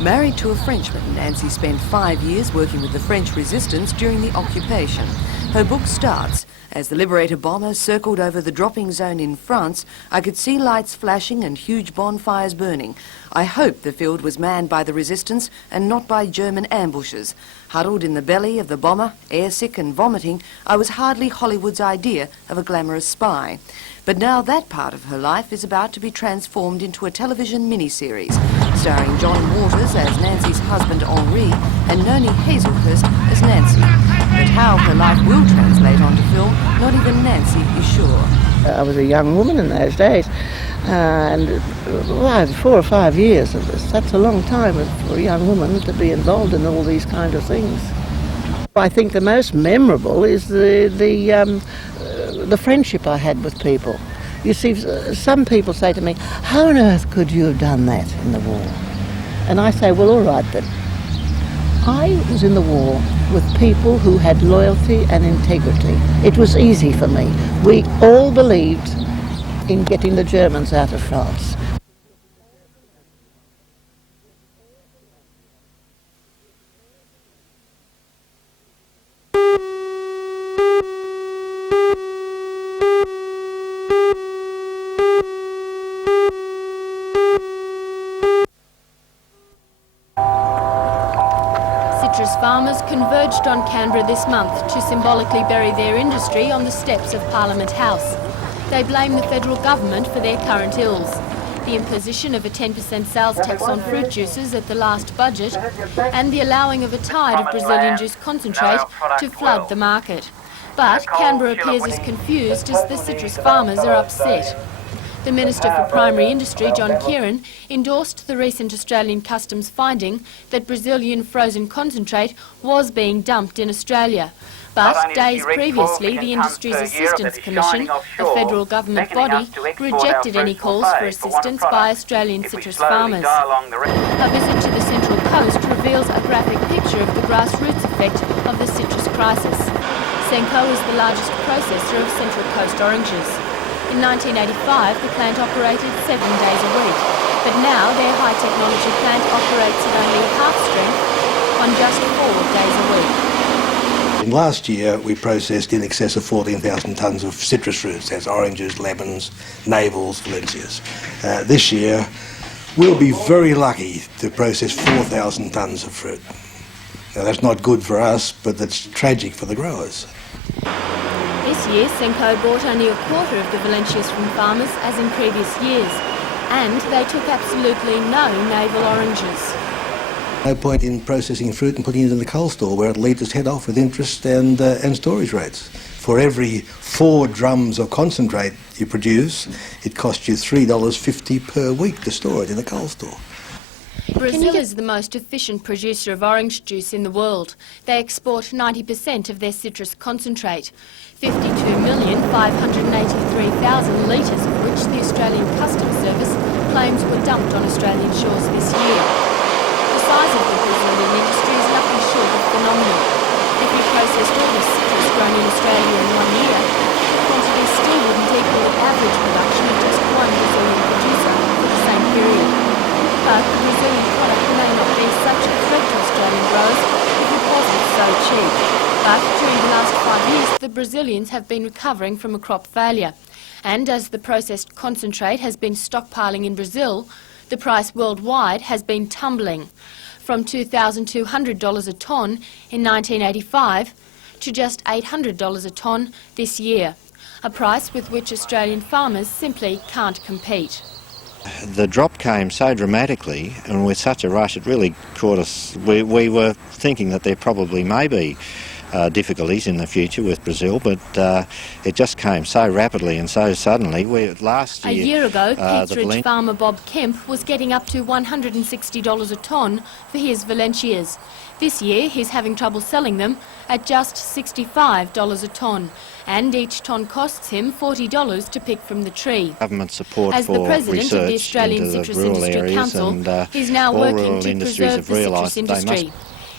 Married to a Frenchman, Nancy spent 5 years working with the French resistance during the occupation. Her book starts, as the Liberator bomber circled over the dropping zone in France, I could see lights flashing and huge bonfires burning. I hoped the field was manned by the resistance and not by German ambushes. Huddled in the belly of the bomber, airsick and vomiting, I was hardly Hollywood's idea of a glamorous spy. But now that part of her life is about to be transformed into a television miniseries, starring John Waters as Nancy's husband Henri and Noni Hazelhurst as Nancy. But how her life will translate onto film, not even Nancy is sure. I was a young woman in those days, and 4 or 5 years, that's a long time for a young woman to be involved in all these kind of things. I think the most memorable is the friendship I had with people. You see, some people say to me, how on earth could you have done that in the war? And I say, well, all right then. I was in the war with people who had loyalty and integrity. It was easy for me. We all believed in getting the Germans out of France. Citrus farmers converged on Canberra this month to symbolically bury their industry on the steps of Parliament House. They blame the federal government for their current ills. The imposition of a 10% sales tax on fruit juices at the last budget and the allowing of a tide of Brazilian juice concentrate to flood the market. But Canberra appears as confused as the citrus farmers are upset. The Minister for Primary Industry, John Kieran, endorsed the recent Australian Customs finding that Brazilian frozen concentrate was being dumped in Australia. But days previously, the Industry's Assistance Commission, a federal government body, rejected any calls for assistance by Australian citrus farmers. A visit to the Central Coast reveals a graphic picture of the grassroots effect of the citrus crisis. Senco is the largest processor of Central Coast oranges. In 1985, the plant operated 7 days a week, but now their high-technology plant operates at only half strength on just 4 days a week. Last year, we processed in excess of 14,000 tonnes of citrus fruits, that's oranges, lemons, navels, valencias. This year, we'll be very lucky to process 4,000 tonnes of fruit. Now, that's not good for us, but that's tragic for the growers. This year, Senco bought only a quarter of the valencias from farmers as in previous years, and they took absolutely no navel oranges. No point in processing fruit and putting it in the cold store where it'll eat its head off with interest and storage rates. For every 4 drums of concentrate you produce, it costs you $3.50 per week to store it in the cold store. Brazil is the most efficient producer of orange juice in the world. They export 90% of their citrus concentrate, 52,583,000 litres of which the Australian Customs Service claims were dumped on Australian shores this year. The size of the Brazilian industry is nothing short of phenomenal. If we processed all the citrus grown in Australia in 1 year, the quantity still wouldn't equal the average production of just one Brazilian producer for the same period. But the Brazilian product may not be such a threat to Australian growers if it wasn't so cheap. But during the last 5 years, the Brazilians have been recovering from a crop failure. And as the processed concentrate has been stockpiling in Brazil, the price worldwide has been tumbling from $2,200 a tonne in 1985 to just $800 a tonne this year, a price with which Australian farmers simply can't compete. The drop came so dramatically and with such a rush, it really caught us. We were thinking that there probably may be difficulties in the future with Brazil, but it just came so rapidly and so suddenly. A year ago, Pete's Ridge farmer Bob Kemp was getting up to $160 a tonne for his valencias. This year, he's having trouble selling them at just $65 a tonne, and each tonne costs him $40 to pick from the tree. Government support as the president of the Australian Citrus Industry Council, he's now working to preserve the citrus industry.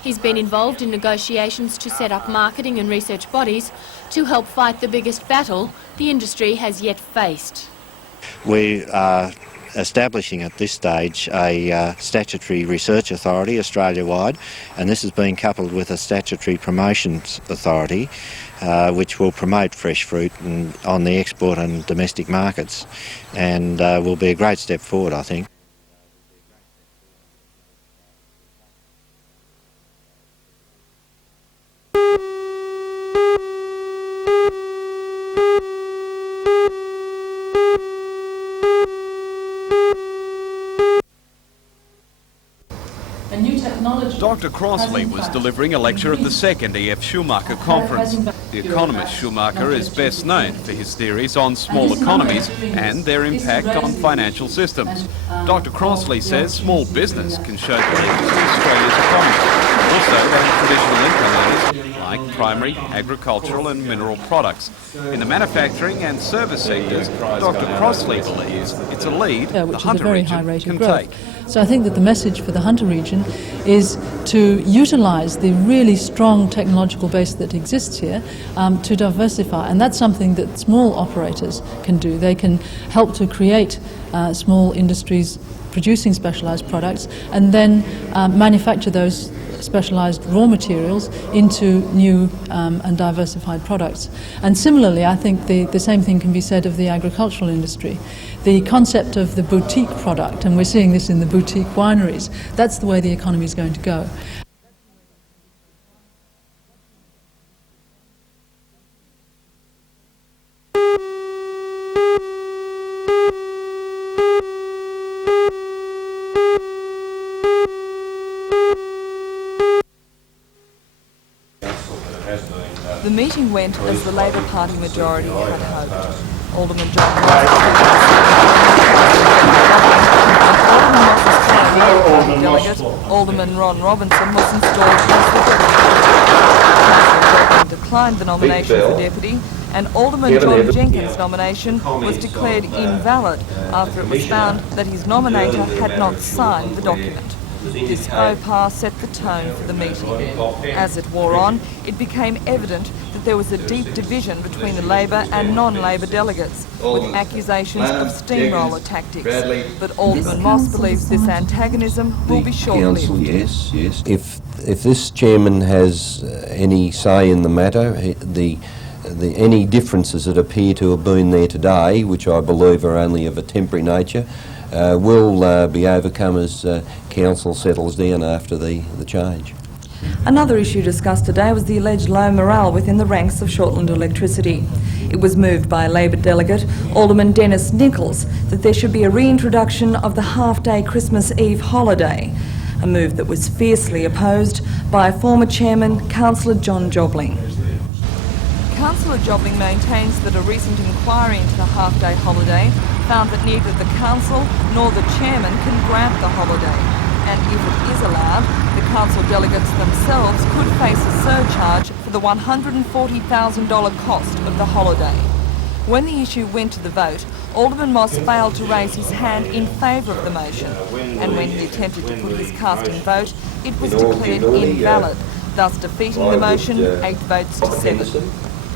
He's been involved in negotiations to set up marketing and research bodies to help fight the biggest battle the industry has yet faced. We are establishing at this stage a statutory research authority Australia-wide, and this has been coupled with a statutory promotions authority which will promote fresh fruit on the export and domestic markets, and will be a great step forward, I think. Dr. Crossley was delivering a lecture at the second E.F. Schumacher conference. The economist Schumacher is best known for his theories on small economies and their impact on financial systems. Dr. Crossley says small business can show the link to Australia's economy. Also, traditional income earners like primary, agricultural and mineral products. In the manufacturing and service sectors, Dr. Crossley believes it's a lead the Hunter region can take. So I think that the message for the Hunter region is to utilise the really strong technological base that exists here to diversify, and that's something that small operators can do. They can help to create small industries producing specialised products and then manufacture those specialised raw materials into new and diversified products. And similarly, I think the same thing can be said of the agricultural industry. The concept of the boutique product, and we're seeing this in the boutique wineries, that's the way the economy is going to go. The meeting went as the Labor Party majority had hoped. Alderman John Ross and delegate Alderman Ron Robinson was installed as the deputy. Declined the nomination for deputy, and Alderman John Jenkins' nomination was declared invalid after it was found that his nominator had not signed the document. This faux pas set the tone for the meeting. As it wore on, it became evident that there was a deep division between the Labor and non-Labor delegates, with accusations of steamroller tactics. But Alderman Moss believes this antagonism will be short-lived. Yes. If this chairman has any say in the matter, any differences that appear to have been there today, which I believe are only of a temporary nature, will be overcome as council settles down after the change. Another issue discussed today was the alleged low morale within the ranks of Shortland Electricity. It was moved by Labor delegate Alderman Dennis Nichols that there should be a reintroduction of the half-day Christmas Eve holiday, a move that was fiercely opposed by former chairman Councillor John Jobling. Councillor Jobling maintains that a recent inquiry into the half-day holiday found that neither the council nor the chairman can grant the holiday, and if it is allowed, the council delegates themselves could face a surcharge for the $140,000 cost of the holiday. When the issue went to the vote, Alderman Moss failed to raise his hand in favour of the motion, and when he attempted to put his casting vote, it was declared invalid, thus defeating the motion 8 votes to 7.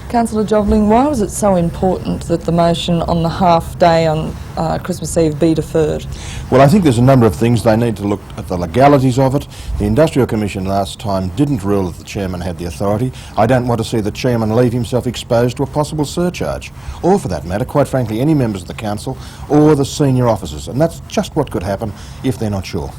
Councillor Jobling, why was it so important that the motion on the half day on Christmas Eve be deferred? Well, I think there's a number of things. They need to look at the legalities of it. The Industrial Commission last time didn't rule that the chairman had the authority. I don't want to see the chairman leave himself exposed to a possible surcharge, or for that matter, quite frankly, any members of the council or the senior officers, and that's just what could happen if they're not sure.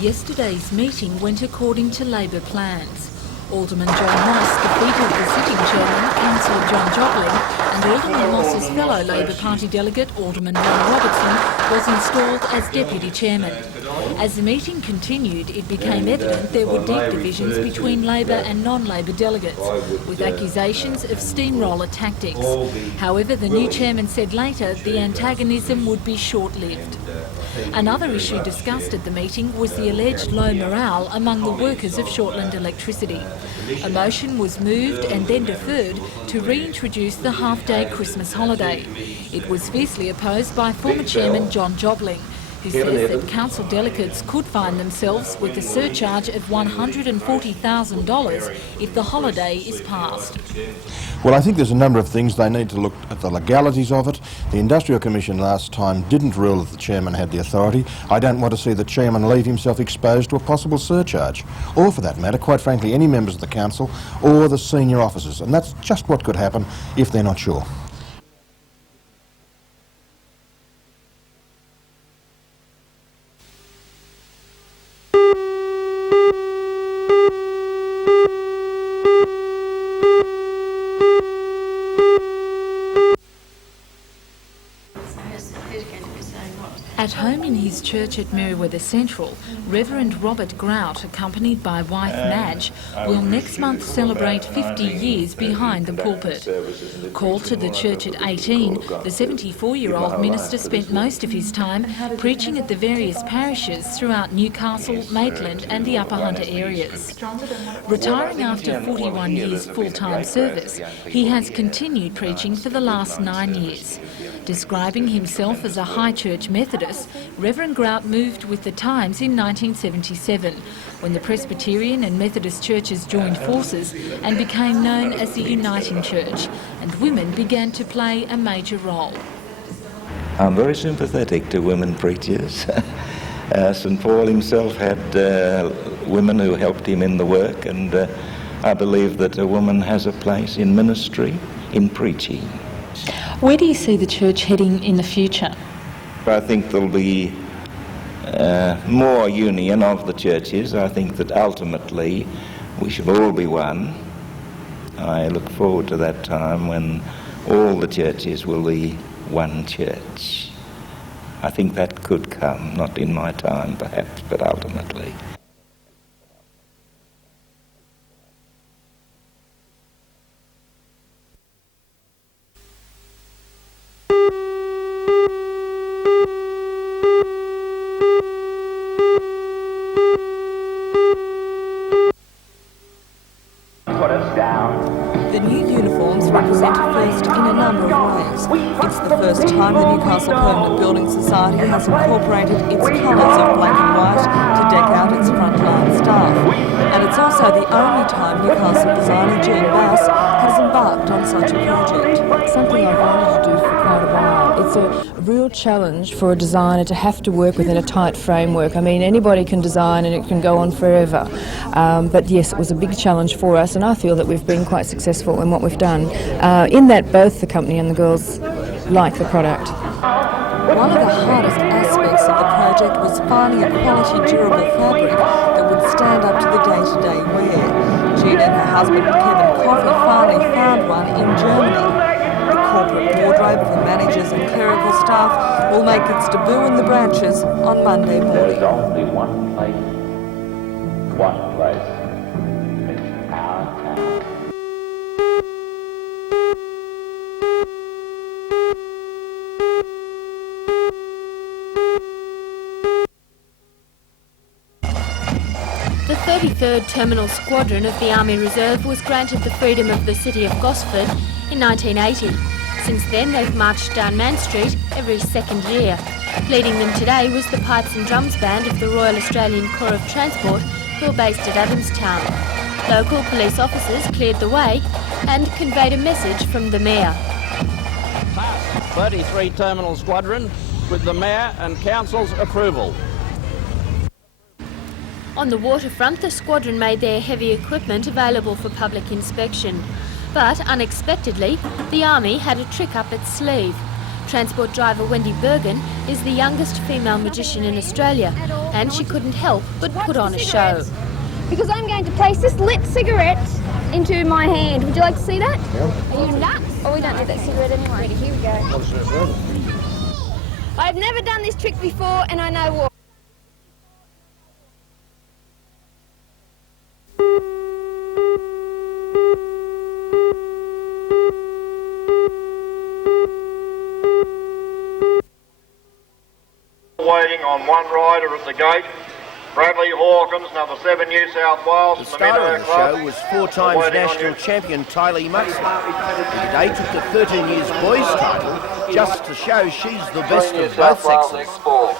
Yesterday's meeting went according to Labor plans. Alderman John Moss defeated the sitting chairman, Councillor John Jobling, and Alderman Moss's fellow Labor Party delegate, Alderman Ron Robertson, was installed as deputy chairman. As the meeting continued, it became evident there were deep divisions between Labor and non-Labor delegates, with accusations of steamroller tactics. However, the new chairman said later the antagonism would be short-lived. Another issue discussed at the meeting was the alleged low morale among the workers of Shortland Electricity. A motion was moved and then deferred to reintroduce the half-day Christmas holiday. It was fiercely opposed by former Chairman John Jobling, who says that council delegates could find themselves with a surcharge of $140,000 if the holiday is passed. Well, I think there's a number of things. They need to look at the legalities of it. The Industrial Commission last time didn't rule that the chairman had the authority. I don't want to see the chairman leave himself exposed to a possible surcharge, or for that matter, quite frankly, any members of the council or the senior officers. And that's just what could happen if they're not sure. At home in his church at Merewether Central, Reverend Robert Grout, accompanied by wife Madge, will next month celebrate 50 years behind the pulpit. Called to the church at 18, the 74-year-old minister spent most of his time preaching at the various parishes throughout Newcastle, Maitland and the Upper Hunter areas. Retiring after 41 years full-time service, he has continued preaching for the last 9 years. Describing himself as a high church Methodist, Reverend Grout moved with the times in 1977, when the Presbyterian and Methodist churches joined forces and became known as the Uniting Church, and women began to play a major role. I'm very sympathetic to women preachers. St Paul himself had women who helped him in the work, and I believe that a woman has a place in ministry, in preaching. Where do you see the church heading in the future? I think there'll be more union of the churches. I think that ultimately we should all be one. I look forward to that time when all the churches will be one church. I think that could come, not in my time perhaps, but ultimately. The new uniforms represent a first in a number of ways. It's the first time the Newcastle Permanent Building Society has incorporated its colours of black and white to deck out its frontline staff. And it's also the only time Newcastle designer Jean Bass has embarked on such a project. Something I've wanted to do for quite a while. It's a real challenge for a designer to have to work within a tight framework. I mean, anybody can design and it can go on forever. But yes, it was a big challenge for us, and I feel that we've been quite successful in what we've done, in that both the company and the girls like the product. One of the hardest aspects of the project was finding a quality, durable fabric that would stand up to the day-to-day wear. Jean and her husband Kevin Coffey finally found one in Germany. The corporate wardrobe for managers and clerical staff will make its debut in the branches on Monday morning. There's only one place. It's our town. The 33rd Terminal Squadron of the Army Reserve was granted the freedom of the city of Gosford in 1980. Since then, they've marched down Man Street every second year. Leading them today was the Pipes and Drums Band of the Royal Australian Corps of Transport, who are based at Adamstown. Local police officers cleared the way and conveyed a message from the Mayor. 33 Terminal Squadron with the Mayor and Council's approval. On the waterfront, the squadron made their heavy equipment available for public inspection. But unexpectedly, the Army had a trick up its sleeve. Transport driver Wendy Bergen is the youngest female magician in Australia, and she couldn't help but put on a show. Because I'm going to place this lit cigarette into my hand. Would you like to see that? Yeah. Are you nuts? Oh, we don't need that cigarette anyway. Here we go. I've never done this trick before, and I know what. Waiting 1 rider at the gate. Bradley Hawkins, number 7 New South Wales. The star of the show was 4 times national champion Tylee Muxley, who today took the 13 years boys title just to show she's the best of both sexes.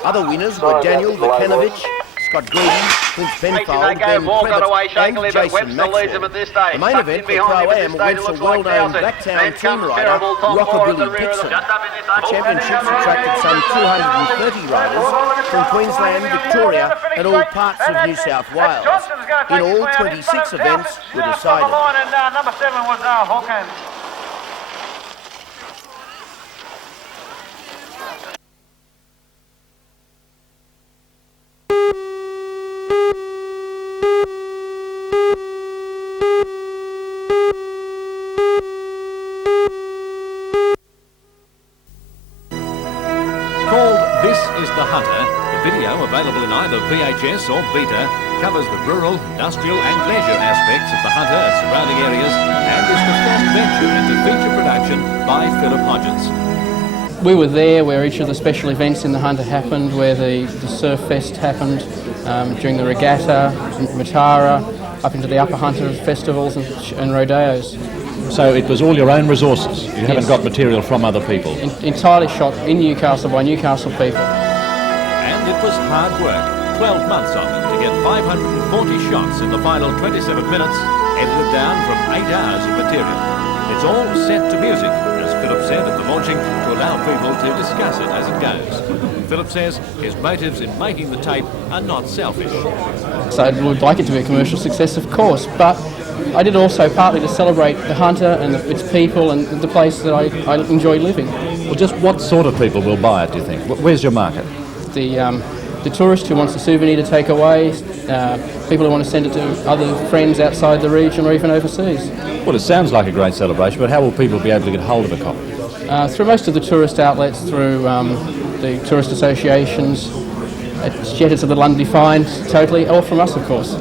Other winners were Daniel Vukanovich, Scott Greedy, Clint Penfold, Ben Previtt and Jason Maxwell. The main event, the Pro-Am, went for well-known Blacktown team rider Rockabilly Dixon. The championships attracted some 230 riders from Queensland, Victoria and all parts of New South Wales. In all, 26 events were decided. Number 7 was Hawkins. Called This is the Hunter, the video, available in either VHS or Beta, covers the rural, industrial and leisure aspects of the Hunter and surrounding areas and is the first venture into feature production by Philip Hodgins. We were there where each of the special events in the Hunter happened, where the Surf Fest happened, during the regatta, Matara, up into the Upper Hunter festivals and rodeos. So it was all your own resources? You haven't got material from other people? Entirely shot in Newcastle by Newcastle people. And it was hard work, 12 months of it, to get 540 shots in the final 27 minutes, edited down from 8 hours of material. It's all set to music, as Philip said at the launching, to allow people to discuss it as it goes. Philip says his motives in making the tape are not selfish. So I would like it to be a commercial success, of course, but I did also partly to celebrate the Hunter and its people and the place that I enjoy living. Well, just what sort of people will buy it, do you think? Where's your market? The tourist who wants a souvenir to take away, people who want to send it to other friends outside the region or even overseas. Well, it sounds like a great celebration, but how will people be able to get hold of a copy? Through most of the tourist outlets, through the tourist associations. It's yet it's a little undefined totally, or from us, of course.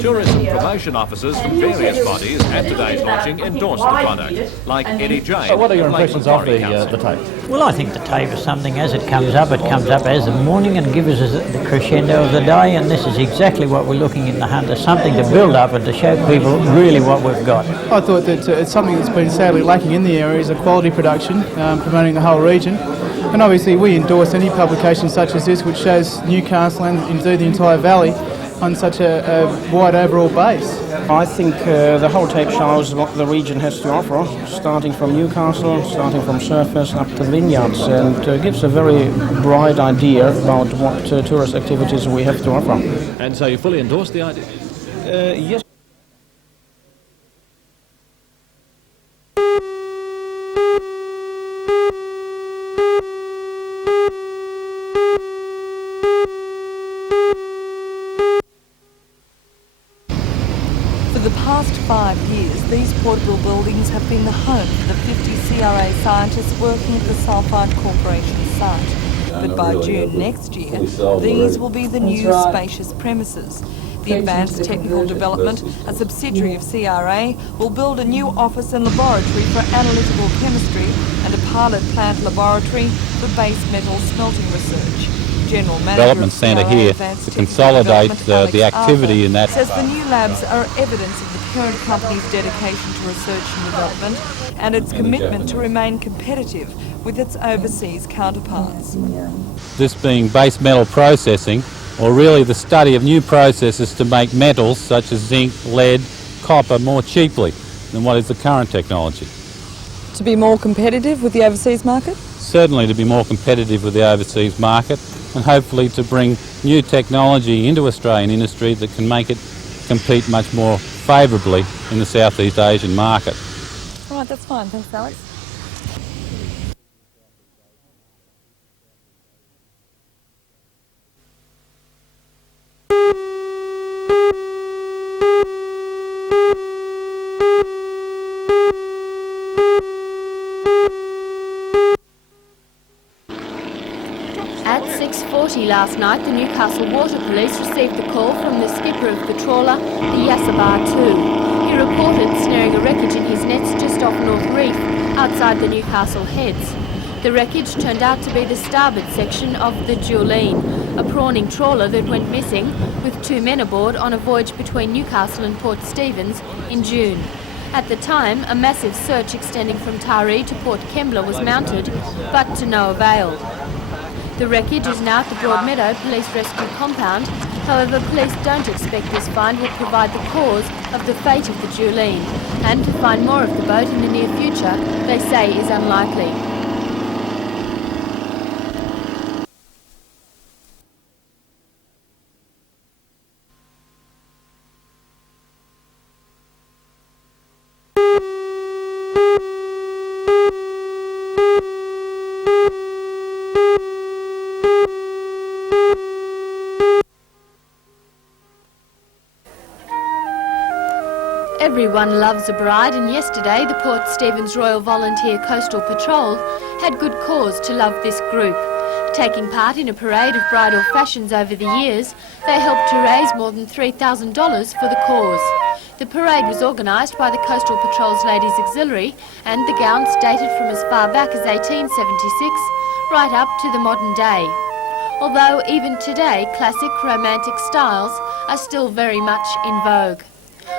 Tourism promotion officers from various bodies at today's launching endorsed the product, like Eddie J. So what are your impressions of the tape? Well, I think the tape is something, as it comes up as the morning and gives us the crescendo of the day, and this is exactly what we're looking in the Hunter, something to build up and to show people really what we've got. I thought that it's something that's been sadly lacking in the area is a quality production, promoting the whole region. And obviously we endorse any publication such as this, which shows Newcastle and indeed the entire valley on such a wide overall base. I think the whole tape shows what the region has to offer, starting from Newcastle, starting from Surfers up to the vineyards, and gives a very bright idea about what tourist activities we have to offer. And so you fully endorse the idea? Yes. For the past 5 years, these portable buildings have been the home for the 50 CRA scientists working at the Sulphide Corporation site. But by June next year, these will be the new spacious premises. The Advanced Technical Development, a subsidiary of CRA, will build a new office and laboratory for analytical chemistry and a pilot plant laboratory for base metal smelting research. General Manager Development Centre here to consolidate the activity in that. Says the new labs are evidence of the parent company's dedication to research and development and its commitment to remain competitive with its overseas counterparts. This being base metal processing, or really the study of new processes to make metals such as zinc, lead, copper more cheaply than what is the current technology. To be more competitive with the overseas market? Certainly to be more competitive with the overseas market, and hopefully to bring new technology into Australian industry that can make it compete much more favourably in the Southeast Asian market. All right, that's fine. Thanks, Alex. At 6:40 last night, the Newcastle Water Police received the call from the skipper of the trawler, the Yassabar 2. He reported snaring a wreckage in his nets just off North Reef, outside the Newcastle Heads. The wreckage turned out to be the starboard section of the Julene, a prawning trawler that went missing with 2 men aboard on a voyage between Newcastle and Port Stephens in June. At the time, a massive search extending from Taree to Port Kembla was mounted, but to no avail. The wreckage is now at the Broadmeadow Police Rescue Compound. However, police don't expect this find will provide the cause of the fate of the Julene, and to find more of the boat in the near future, they say is unlikely. Everyone loves a bride, and yesterday the Port Stephens Royal Volunteer Coastal Patrol had good cause to love this group. Taking part in a parade of bridal fashions over the years, they helped to raise more than $3,000 for the cause. The parade was organised by the Coastal Patrol's Ladies Auxiliary, and the gowns dated from as far back as 1876, right up to the modern day. Although even today, classic romantic styles are still very much in vogue.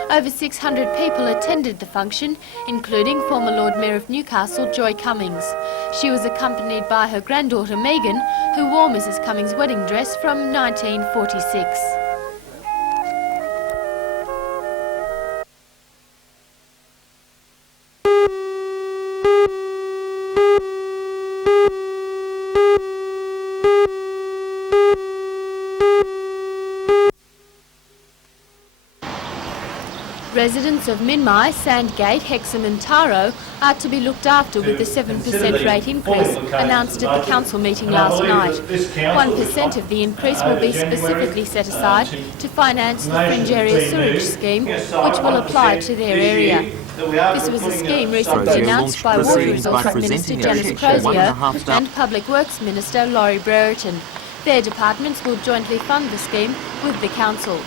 Over 600 people attended the function, including former Lord Mayor of Newcastle, Joy Cummings. She was accompanied by her granddaughter Megan, who wore Mrs. Cummings' wedding dress from 1946. Residents of Minmi, Sandgate, Hexham and Taro are to be looked after with the 7% rate increase announced at the council meeting last night. 1% of the increase will be specifically set aside to finance the fringe area sewerage scheme, which will apply to their area. This was a scheme recently announced by Water Resources Minister Janice Crozier and Public Works Minister Laurie Brereton. Their departments will jointly fund the scheme with the council.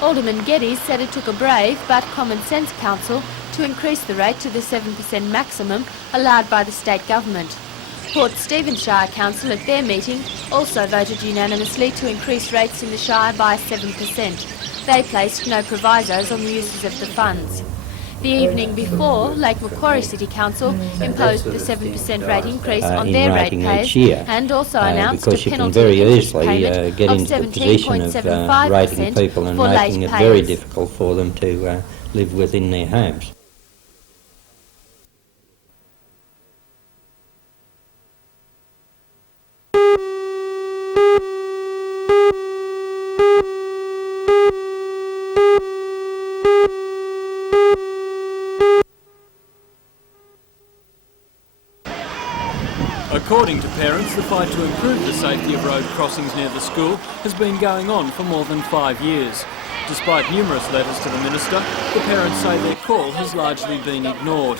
Alderman Geddes said it took a brave but common sense council to increase the rate to the 7% maximum allowed by the state government. Port Stephens Shire Council at their meeting also voted unanimously to increase rates in the Shire by 7%. They placed no provisos on the uses of the funds. The evening before, Lake Macquarie City Council imposed the 7% rate increase on their ratepayers and also announced a penalty interest payment of 17.75% and for making late it very payers. difficult for them to live within their homes. According to parents, the fight to improve the safety of road crossings near the school has been going on for more than 5 years. Despite numerous letters to the Minister, the parents say their call has largely been ignored.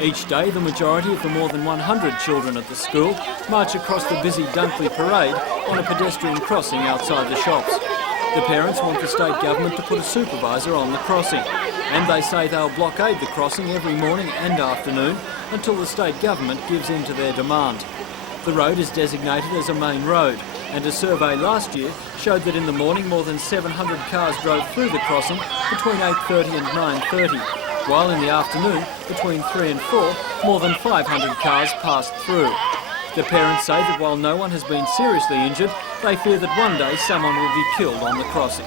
Each day, the majority of the more than 100 children at the school march across the busy Dunkley Parade on a pedestrian crossing outside the shops. The parents want the state government to put a supervisor on the crossing, and they say they'll blockade the crossing every morning and afternoon until the state government gives in to their demand. The road is designated as a main road, and a survey last year showed that in the morning more than 700 cars drove through the crossing between 8:30 and 9:30, while in the afternoon, between 3 and 4, more than 500 cars passed through. The parents say that while no one has been seriously injured, they fear that one day someone will be killed on the crossing.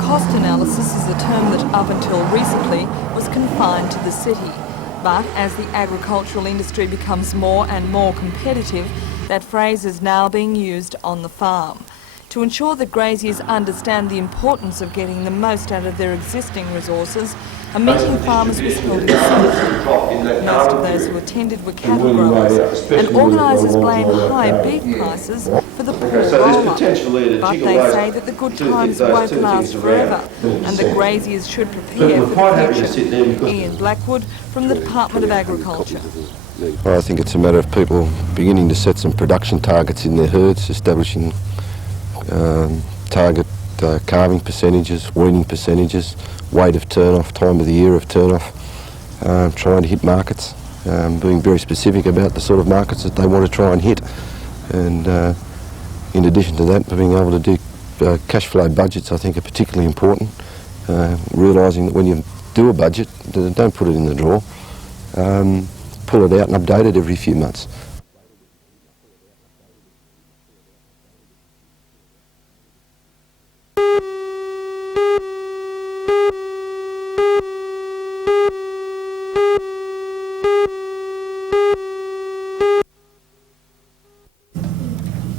Cost analysis is a term that up until recently was confined to the city. But as the agricultural industry becomes more and more competitive, that phrase is now being used on the farm. To ensure that graziers understand the importance of getting the most out of their existing resources, a meeting of farmers was held in Sydney. Most of those who attended were cattle growers, and organisers blame high beef prices for the poor roll-up. But they say that the good times won't last forever, and the graziers should prepare for the future. Ian Blackwood from the Department of Agriculture. I think it's a matter of people beginning to set some production targets in their herds, establishing target calving percentages, weaning percentages, weight of turn-off, time of the year of turn-off, trying to hit markets, being very specific about the sort of markets that they want to try and hit. And in addition to that, being able to do cash flow budgets, I think, are particularly important. Realising that when you do a budget, don't put it in the drawer. Pull it out and update it every few months.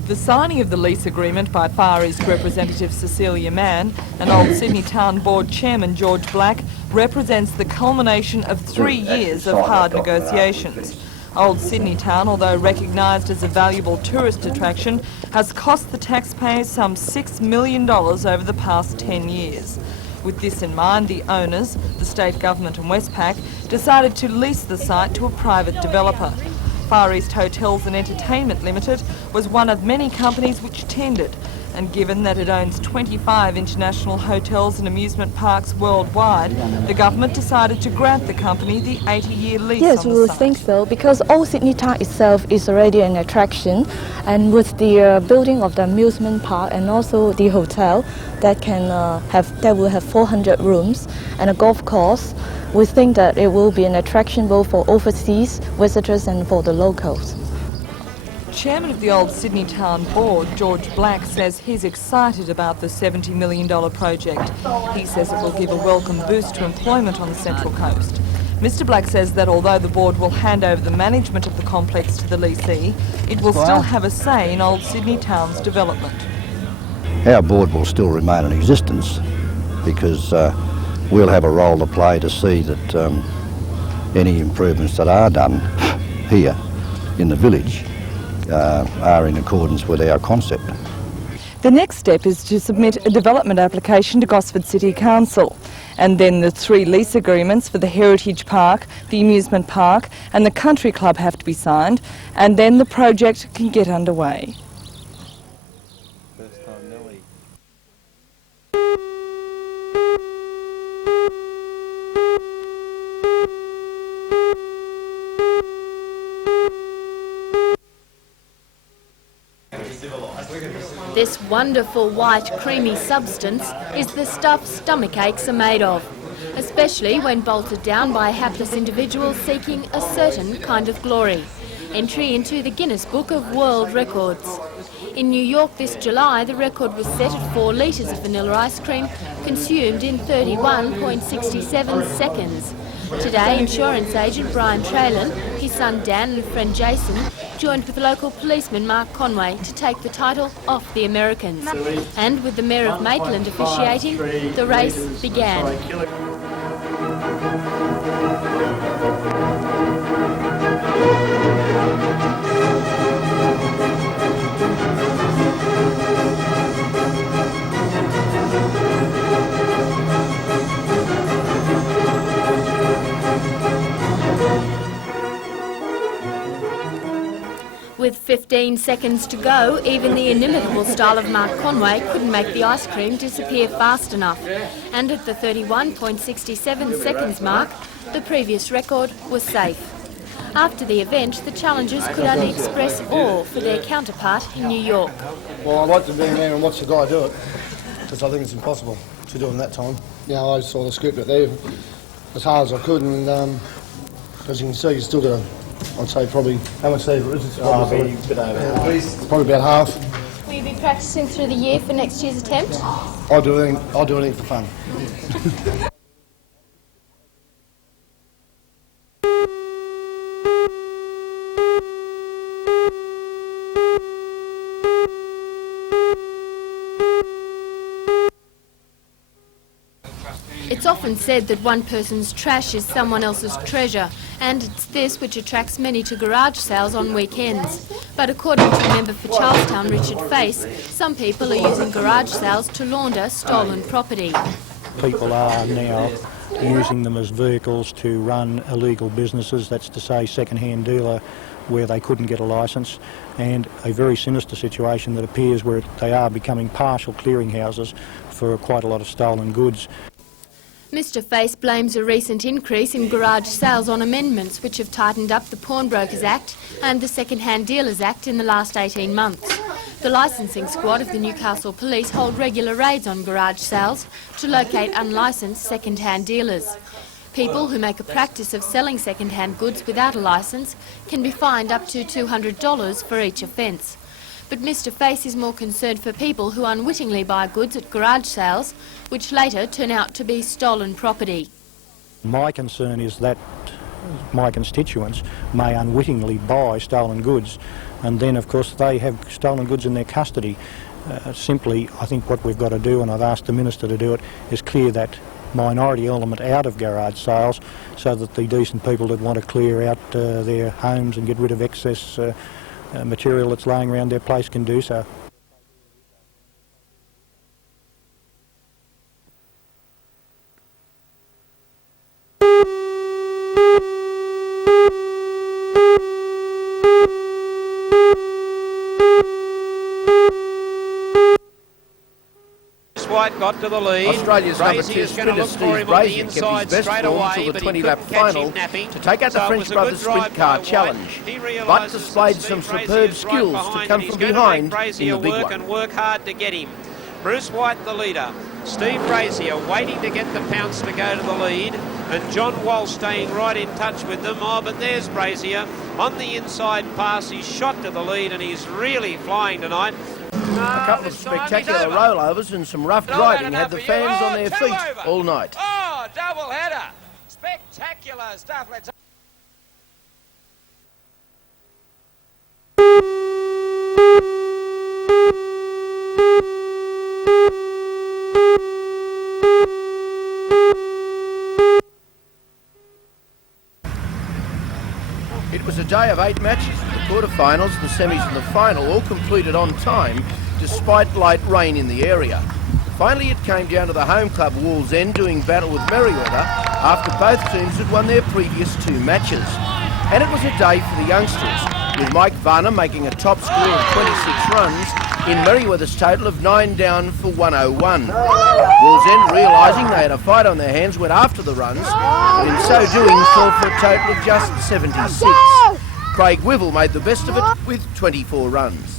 The signing of the lease agreement by Far East Representative Cecilia Mann and Old Sydney Town Board Chairman George Black represents the culmination of 3 years of hard negotiations. Old Sydney Town, although recognised as a valuable tourist attraction, has cost the taxpayers some $6 million over the past 10 years. With this in mind, the owners, the state government and Westpac, decided to lease the site to a private developer. Far East Hotels and Entertainment Limited was one of many companies which tendered, and given that it owns 25 international hotels and amusement parks worldwide, the government decided to grant the company the 80-year lease. Yes, we would think so, because Old Sydney Town itself is already an attraction, and with the building of the amusement park and also the hotel that will have 400 rooms and a golf course, we think that it will be an attraction both for overseas visitors and for the locals. Chairman of the Old Sydney Town Board, George Black, says he's excited about the $70 million project. He says it will give a welcome boost to employment on the Central Coast. Mr Black says that although the board will hand over the management of the complex to the lessee, it will still have a say in Old Sydney Town's development. Our board will still remain in existence because we'll have a role to play to see that any improvements that are done here in the village are in accordance with our concept. The next step is to submit a development application to Gosford City Council, and then the 3 lease agreements for the Heritage Park, the amusement park and the country club have to be signed, and then the project can get underway. This wonderful white creamy substance is the stuff stomach aches are made of, especially when bolted down by hapless individuals seeking a certain kind of glory. Entry into the Guinness Book of World Records. In New York this July, the record was set at 4 litres of vanilla ice cream consumed in 31.67 seconds. Today, insurance agent Brian Traylon, his son Dan and friend Jason joined with local policeman Mark Conway to take the title off the Americans. And with the Mayor of Maitland officiating, the race began. With 15 seconds to go, even the inimitable style of Mark Conway couldn't make the ice cream disappear fast enough. And at the 31.67 seconds mark, the previous record was safe. After the event, the challengers could only express awe for their counterpart in New York. Well, I'd like to be there and watch the guy do it, because I think it's impossible to do in that time. You know, I saw the script there as hard as I could, and as you can see, you still got I'd say probably, how much safer is it? Probably about half. Will you be practising through the year for next year's attempt? I'll do anything for fun. It's often said that one person's trash is someone else's treasure, and it's this which attracts many to garage sales on weekends. But according to a member for Charlestown, Richard Face, some people are using garage sales to launder stolen property. People are now using them as vehicles to run illegal businesses, that's to say second-hand dealer where they couldn't get a licence, and a very sinister situation that appears where they are becoming partial clearinghouses for quite a lot of stolen goods. Mr Face blames a recent increase in garage sales on amendments which have tightened up the Pawnbrokers Act and the Second-Hand Dealers Act in the last 18 months. The licensing squad of the Newcastle Police hold regular raids on garage sales to locate unlicensed second-hand dealers. People who make a practice of selling second-hand goods without a licence can be fined up to $200 for each offence. But Mr Face is more concerned for people who unwittingly buy goods at garage sales, which later turn out to be stolen property. My concern is that my constituents may unwittingly buy stolen goods, and then of course they have stolen goods in their custody. Simply, I think what we've got to do, and I've asked the Minister to do it, is clear that minority element out of garage sales so that the decent people that want to clear out their homes and get rid of excess material that's laying around their place can do so. White got to the lead. Australia's number 2 Brazier's sprinter gonna look for Steve him on the Brazier kept inside his best straight form away, till the but he 20-lap couldn't catch final him napping. to take out the So it French was a Brothers good Sprint drive Car by Challenge, White. He but realises displayed that some Steve superb Brazier's right skills to behind come him. from He's going to behind make Brazier in the big work one. and work hard to get him. Bruce White the leader. Steve Brazier waiting to get the pounce to go to the lead, and John Walsh staying right in touch with them. Oh, but there's Brazier on the inside pass. He's shot to the lead and he's really flying tonight. A couple of spectacular rollovers and some rough driving had the fans on their feet all night. Oh, double header. Spectacular stuff. Let's It was a day of 8 matches. The quarterfinals, the semis and the final all completed on time despite light rain in the area. Finally it came down to the home club Wall's End doing battle with Merriweather after both teams had won their previous 2 matches. And it was a day for the youngsters, with Mike Varner making a top score of 26 runs in Merriweather's total of 9 down for 101. Wall's End, realising they had a fight on their hands, went after the runs, but in so doing fell for a total of just 76. Craig Wivel made the best of it with 24 runs.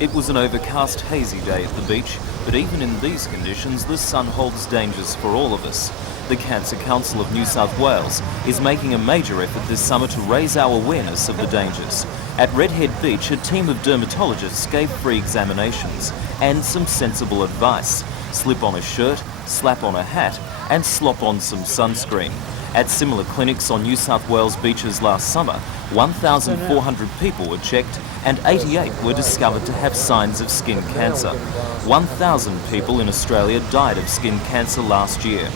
It was an overcast, hazy day at the beach, but even in these conditions, the sun holds dangers for all of us. The Cancer Council of New South Wales is making a major effort this summer to raise our awareness of the dangers. At Redhead Beach, a team of dermatologists gave free examinations and some sensible advice. Slip on a shirt, slap on a hat, and slop on some sunscreen. At similar clinics on New South Wales beaches last summer, 1,400 people were checked and 88 were discovered to have signs of skin cancer. 1,000 people in Australia died of skin cancer last year.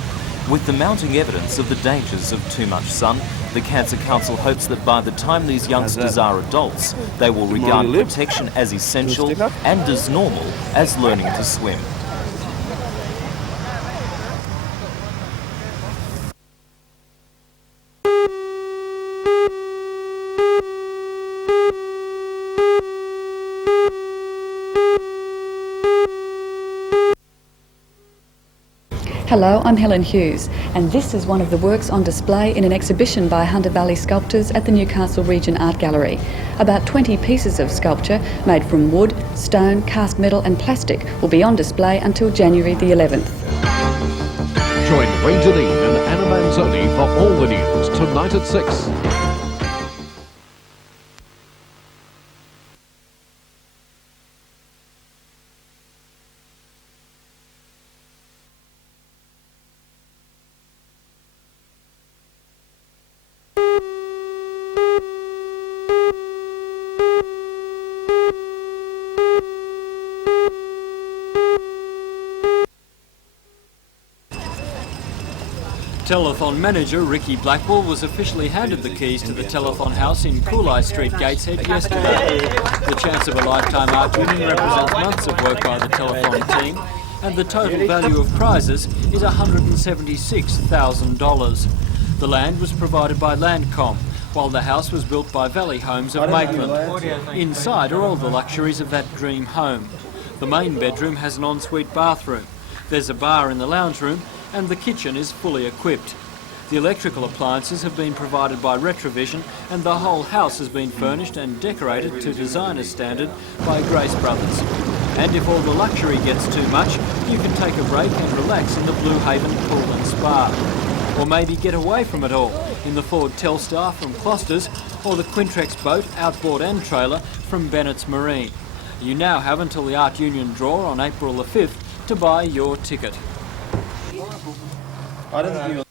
With the mounting evidence of the dangers of too much sun, the Cancer Council hopes that by the time these youngsters are adults, they will regard protection as essential and as normal as learning to swim. Hello, I'm Helen Hughes, and this is one of the works on display in an exhibition by Hunter Valley Sculptors at the Newcastle Region Art Gallery. About 20 pieces of sculpture made from wood, stone, cast metal and plastic will be on display until January the 11th. Join Ray Deneen and Anna Manzoni for all the news tonight at 6. Telethon manager Ricky Blackwell was officially handed the keys to the Telethon house in Cooleye Street, Gateshead, yesterday. The chance of a lifetime art union represents months of work by the Telethon team, and the total value of prizes is $176,000. The land was provided by Landcom, while the house was built by Valley Homes of Maitland. Inside are all the luxuries of that dream home. The main bedroom has an ensuite bathroom. There's a bar in the lounge room, and the kitchen is fully equipped. The electrical appliances have been provided by Retrovision, and the whole house has been furnished and decorated to designer standard by Grace Brothers. And if all the luxury gets too much, you can take a break and relax in the Blue Haven Pool and Spa. Or maybe get away from it all in the Ford Telstar from Closters, or the Quintrex boat, outboard and trailer from Bennett's Marine. You now have until the Art Union draw on April the 5th to buy your ticket. I don't think you